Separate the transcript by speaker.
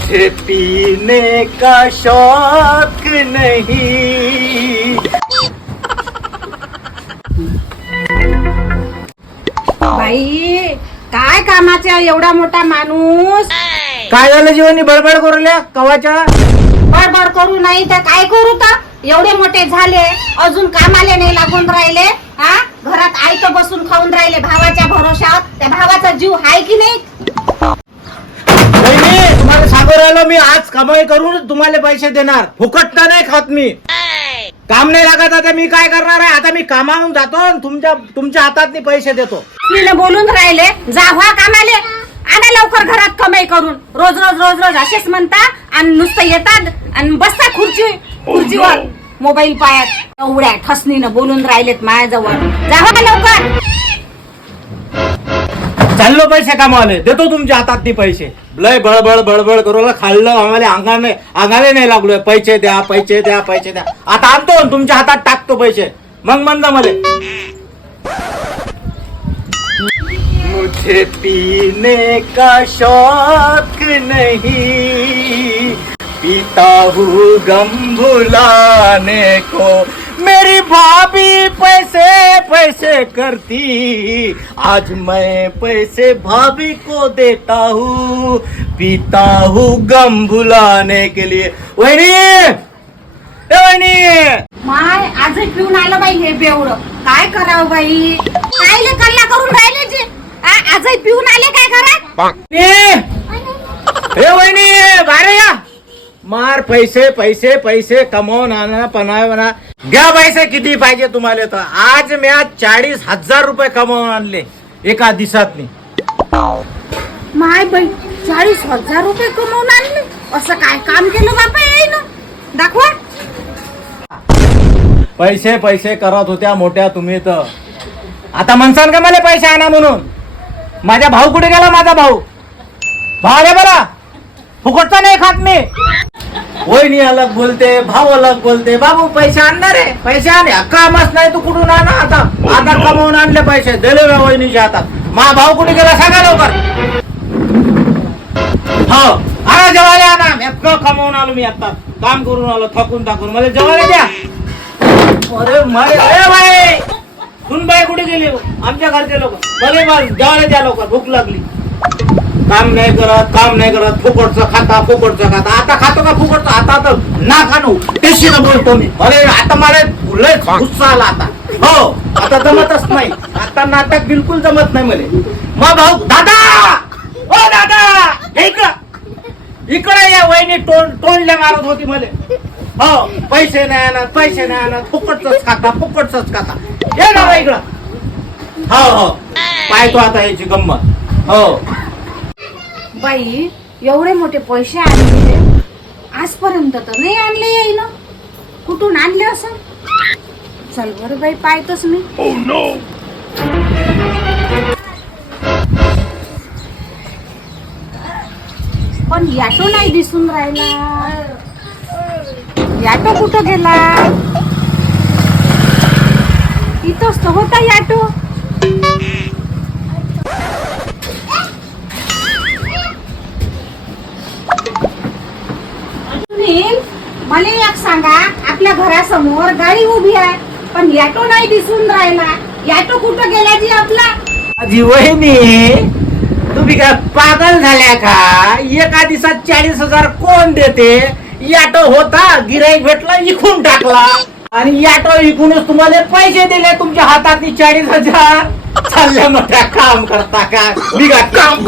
Speaker 1: मुझे पीने का शौक नहीं।
Speaker 2: बाई काय कामाचा एवढा मोठा माणूस?
Speaker 1: काय झालं जीवनी? बडबड करूल्या कवाच्या?
Speaker 2: बडबड करू नाही तर काय करू तर? एवढे मोठे झाले अजून कामाले नाही लागून राहिले हा? घरात आई तर बसून खाऊन राहिले भावाच्या भरोशावर. त्या भावाचा जीव हाय की नाही?
Speaker 1: तुम्हाला मी आज कमाई करून तुम्हाला पैसे देणार. फुकट तर नाही खात मी. काम नाही लागत आता मी काय करणार आहे? आता मी कामावून जातो आणि तुमच्या तुमच्या हातात मी पैसे देतो.
Speaker 2: तिने बोलून राहिले जा व्हा कामाले. आणा लवकर घरात कमाई करून. रोज रोज रोज रोज असेच म्हणता आणि नुसतं येतात आणि बसता खुर्ची खुर्चीवर मोबाईल पायात. एवढ्या ठसनीनं बोलून राहिलेत माझ्याजवळ. जा हो व्हा लवकर.
Speaker 1: खाल्लो पैसे कामाले देतो तुमच्या हातात ते पैसे. लय बळबळ बळबळ करू खाल्लं आम्हाला अंगाने अंगाने नाही लागलोय. पैसे द्या पैसे द्या पैसे द्या. आता आणतो तुमच्या हातात टाकतो पैसे. मग म्हणता मला मुझे पीने का शौक नहीं? पीता हूँ गम भुलाने को। मेरी भाभी पैसे पैसे करती। आज मैं पैसे भाभी को देता हूँ। पीता हूँ गम भुलाने के लिए। वहिनी! वहिनी!
Speaker 2: माय आजही पिऊन आलं बाई हे बेवड. काय करावं बाई? कायले कल्ला करून राहिले जे. आजही पिऊन आले काय
Speaker 1: ए वहिनी बारे या. मार पैसे पैसे पैसे कमवून आणा पणा म्हणा घ्या पैसे किती पाहिजे तुम्हाला तर. आज मी आज चाळीस हजार रुपये कमवून आणले एका दिवसात
Speaker 2: माय बाई चाळीस हजार रुपये कमवून आणले? असं काय काम केलं बापा येईन दाखवा.
Speaker 1: पैसे पैसे करत होत्या मोठ्या तुम्ही तर. आता म्हणसान का मला पैसे आणा म्हणून? माझा भाऊ कुठे गेला माझा भाऊ? भाऊ रे बरा. फुकटचा नाही खात मी. वहिनी अलग बोलते भाऊ अलग बोलते बाबू पैसे आणणार आहे पैसे आणे कामच नाही तू कुठून आणा आता आता कमवून आणले पैसे दिले बा वहिनीच्या हातात. मा भाऊ कुठे गेला सांगा लवकर. हो आणा जेवायला आणा इतकं कमवून आलो मी आता. काम करून आलो थकून टाकून मला जेवायला द्या. अरे मारे सुन बाई कुठे गेली? आमच्या घरचे लोक. बरे बस जेवायला द्या लवकर भूक लागली. काम नाही करत काम नाही करत फुकटचं खाता फुकटचं खाता. आता खातो का फुकटचं? आता तर ना खाणू. टेशीनं बोलतो मी. अरे आता मला लय गुस्सा आला आता. हो आता जमतच नाही. आता नाटक बिलकुल जमत नाही मला. मग भाऊ दादा! हो दादा! हे इकडं. इकडे या वहिनी तोंड तोंडल्या मारत होती मला. हो पैसे नाही आणत पैसे नाही आणत. फुकटच खाता फुकटच खाता. ये ना इकडं. हो हो. पाहतो आता याची गंमत. हो.
Speaker 2: बाई एवढे मोठे पैसे आणले आजपर्यंत तर नाही आणले येईन कुठून आणले असं? चल बरं बाई पाहतोच मी. पण याटो नाही दिसून राहिला. याटो कुठं गेला? इथंच तर होता याटो. मला एक सांगा आपल्या घरासमोर गाडी उभी आहे पण याटो नाही दिसून राहिला. याटो कुठं गेला जी आपला?
Speaker 1: माझी वहिनी तुम्ही काय पागल झाल्या का? एका दिवसात चाळीस हजार कोण देते? याटो होता गिराईक भेटला इकून टाकला. आणि याटो इकूनच तुम्हाला पैसे दिले तुमच्या हातात चाळीस हजार. चालल्या मोठ्या काम करता का? बिघा काम